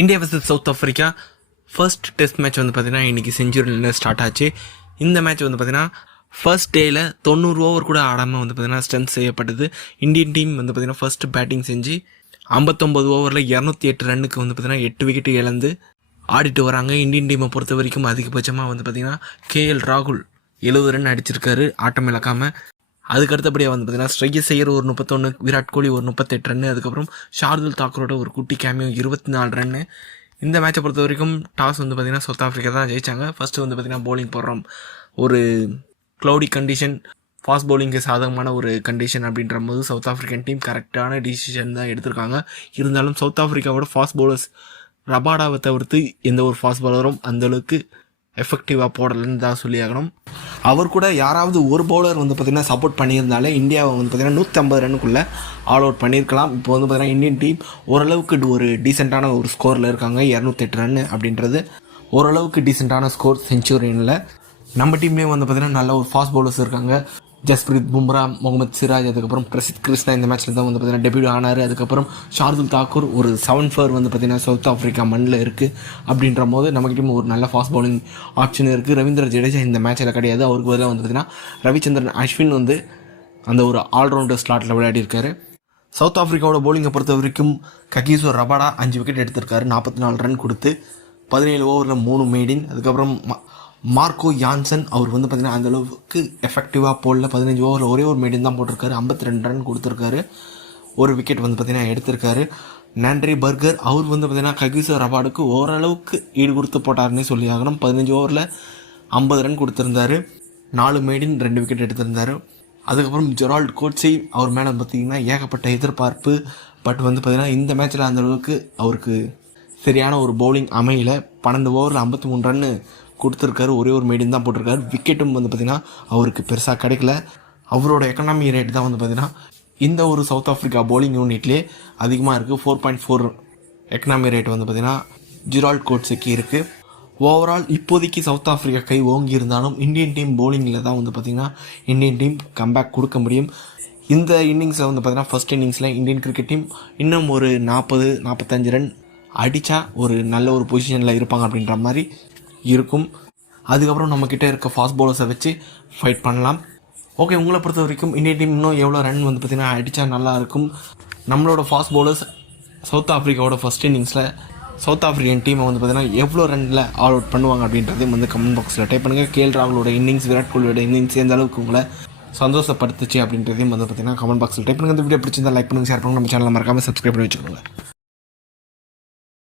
India versus south Africa first test match வந்து பார்த்தீங்கன்னா இன்றைக்கி செஞ்சுரியில் ஸ்டார்ட் ஆச்சு. இந்த மேட்ச் வந்து பார்த்தீங்கன்னா ஃபர்ஸ்ட் டேயில் 90 ஓவர் கூட ஆடாமல் வந்து பார்த்தீங்கன்னா ஸ்ட்ரென்த் செய்யப்பட்டது. இந்தியன் டீம் வந்து பார்த்தீங்கன்னா ஃபர்ஸ்ட் பேட்டிங் செஞ்சு 59 ஓவரில் 208 ரன்னுக்கு வந்து பார்த்தீங்கன்னா 8 விக்கெட்டு இழந்து ஆடிட்டு வராங்க. இந்தியன் டீமை பொறுத்த வரைக்கும் அதிகபட்சமாக வந்து பார்த்தீங்கன்னா KL ராகுல் 70 ரன் அடிச்சிருக்காரு ஆட்டம் இழக்காமல். அதுக்கடுத்தபடியாக வந்து பார்த்தீங்கன்னா ஸ்ட்ரைக்கர் செய்யர் ஒரு 31, விராட் கோலி ஒரு 38 ரன்னு, அதுக்கப்புறம் ஷார்துல் தாக்கூரோட ஒரு குட்டி கேமியோ 24 ரன்னு. இந்த மேட்சை பொறுத்த வரைக்கும் டாஸ் வந்து பார்த்திங்கன்னா சவுத் ஆஃப்ரிக்கா தான் ஜெயித்தாங்க. ஃபஸ்ட்டு வந்து பார்த்திங்கன்னா பவுலிங் போடுறோம், ஒரு க்ளவுடி கண்டிஷன், ஃபாஸ்ட் பவுலிங்கு சாதகமான ஒரு கண்டிஷன் அப்படின்ற போது சவுத் ஆஃப்ரிக்கன் டீம் கரெக்டான டிசிஷன் தான் எடுத்திருக்காங்க. இருந்தாலும் சவுத் ஆஃப்ரிக்காவோட ஃபாஸ்ட் பவுலர்ஸ் ரபாடாவை தவிர்த்து எந்த ஒரு ஃபாஸ்ட் பவுலரும் அந்தளவுக்கு எஃபெக்டிவாக போடலன்னு தான் சொல்லி ஆகணும். அவர் கூட யாராவது ஒரு பவுலர் வந்து பார்த்திங்கன்னா சப்போர்ட் பண்ணியிருந்தாலே இந்தியாவை வந்து பார்த்திங்கன்னா 150 ரன்னுக்குள்ளே ஆல் அவுட் பண்ணியிருக்கலாம். இப்போ வந்து பார்த்திங்கன்னா இந்தியன் டீம் ஓரளவுக்கு ஒரு டீசெண்டான ஒரு ஸ்கோரில் இருக்காங்க. 208 ரன்னு அப்படின்றது ஓரளவுக்கு டீசெண்டான ஸ்கோர் செஞ்சுரியனில். நம்ம டீம்லேயும் வந்து பார்த்திங்கன்னா நல்ல ஒரு ஃபாஸ்ட் பவுலர்ஸ் இருக்காங்க. ஜஸ்பிரீத் பும்ரா, முகமது சிராஜ், அதுக்கப்புறம் பிரசித் கிருஷ்ணா இந்த மேட்ச்சில் தான் வந்து பார்த்திங்கன்னா டெபியூட் ஆனார். அதுக்கப்புறம் ஷார்துல் தாக்கூர் ஒரு 7 வந்து பார்த்திங்கன்னா சவுத் ஆஃப்ரிக்கா மண்ணில் இருக்குது. அப்படின்ற போது நமக்கு டீம் ஒரு நல்ல ஃபாஸ்ட் பவுலிங் ஆப்ஷன் இருக்குது. ரவீந்திர ஜடேஜா இந்த மேட்ச்சில் கிடையாது. அவருக்கு பதிலாக வந்து பார்த்திங்கன்னா ரவிச்சந்திரன் அஸ்வின் வந்து அந்த ஒரு ஆல்ரவுண்டர் ஸ்லாட்டில் விளையாடி இருக்காரு. சவுத் ஆஃப்ரிக்காவோட பவுலிங்கை பொறுத்த வரைக்கும் ககிசோ ரபாடா 5 விக்கெட் எடுத்திருக்காரு, 44 ரன் கொடுத்து 17 ஓவரில் 3 மெய்டின். அதுக்கப்புறம் மார்க்கோ யான்சன் அவர் வந்து பார்த்திங்கன்னா அந்தளவுக்கு எஃபெக்டிவாக போடல, 15 ஓவரில் ஒரே ஒரு மெய்டின் தான் போட்டிருக்காரு, 52 ரன் கொடுத்துருக்காரு, ஒரு விக்கெட் வந்து பார்த்திங்கன்னா எடுத்திருக்காரு. நாண்ட்ரி பர்கர் அவர் வந்து பார்த்திங்கன்னா ககிசோ ரபாடுக்கு ஓரளவுக்கு ஈடு கொடுத்து போட்டாருன்னே சொல்லி ஆகணும். 15 ஓவரில் 50 ரன் கொடுத்துருந்தாரு, 4 மெய்டின் 2 விக்கெட் எடுத்திருந்தார். அதுக்கப்புறம் ஜெரால்ட் கோட்ஸை அவர் மேலே பார்த்திங்கன்னா ஏகப்பட்ட எதிர்பார்ப்பு. பட் வந்து பார்த்திங்கன்னா இந்த மேட்ச்சில் அந்தளவுக்கு அவருக்கு சரியான ஒரு பவுலிங் அமையல. 12 ஓவரில் 53 ரன்னு கொடுத்துருக்காரு, ஒரே ஒரு மெய்டின் தான் போட்டிருக்காரு. விக்கெட்டும் வந்து பார்த்திங்கன்னா அவருக்கு பெருசாக கிடைக்கல. அவரோட எக்கனாமி ரேட் தான் வந்து பார்த்திங்கன்னா இந்த ஒரு சவுத் ஆஃப்ரிக்கா பவுலிங் யூனிட்லேயே அதிகமாக இருக்குது. 4.4 எக்கனாமி ரேட் வந்து பார்த்திங்கன்னா ஜெரால்ட் கோட்ஸுக்கு இருக்குது. ஓவரால் இப்போதைக்கு சவுத் ஆஃப்ரிக்கா கை ஓங்கி இருந்தாலும் இந்தியன் டீம் பவுலிங்கில் தான் வந்து பார்த்திங்கன்னா இந்தியன் டீம் கம்பேக் கொடுக்க முடியும். இந்த இன்னிங்ஸில் வந்து பார்த்திங்கன்னா ஃபஸ்ட் இன்னிங்ஸில் இந்தியன் கிரிக்கெட் டீம் இன்னும் ஒரு 40-45 ரன் அடித்தா ஒரு நல்ல ஒரு பொசிஷனில் இருப்பாங்க அப்படின்ற மாதிரி இருக்கும். அதுக்கப்புறம் நம்மக்கிட்ட இருக்க ஃபாஸ்ட் பவுலர்ஸை வச்சு ஃபைட் பண்ணலாம். ஓகே, உங்களை பொறுத்த வரைக்கும் இந்தியன் டீம் இன்னும் எவ்வளோ ரன் வந்து பார்த்திங்கன்னா அடித்தா நல்லாயிருக்கும்? நம்மளோட ஃபாஸ்ட் பவுலர்ஸ் சவுத் ஆஃப்ரிக்காவோட ஃபஸ்ட் இன்னிங்ஸில் சவுத் ஆஃப்ரிக்கன் டீமை வந்து பார்த்திங்கன்னா எவ்வளோ ரனில் ஆல் அவுட் பண்ணுவாங்க அப்படின்றதையும் வந்து கமெண்ட் பாக்ஸில் டைப் பண்ணுங்கள். KL ராகுலோட இன்னிங்ஸ், விராட் கோலியோட இன்னிங்ஸ் எந்த அளவுக்கு உங்களை சந்தோஷப்படுத்துச்சு அப்படின்றதையும் வந்து பார்த்திங்கன்னா கமெண்ட் பாக்ஸில் டைப் பண்ணுங்கள். இந்த வீடியோ பிடிச்சிருந்தா லைக் பண்ணுங்கள், ஷேர் பண்ணுங்கள், நம்ம சேனலை மறக்காமல் சப்ஸ்கிரைப் பண்ணி வச்சுக்கோங்க.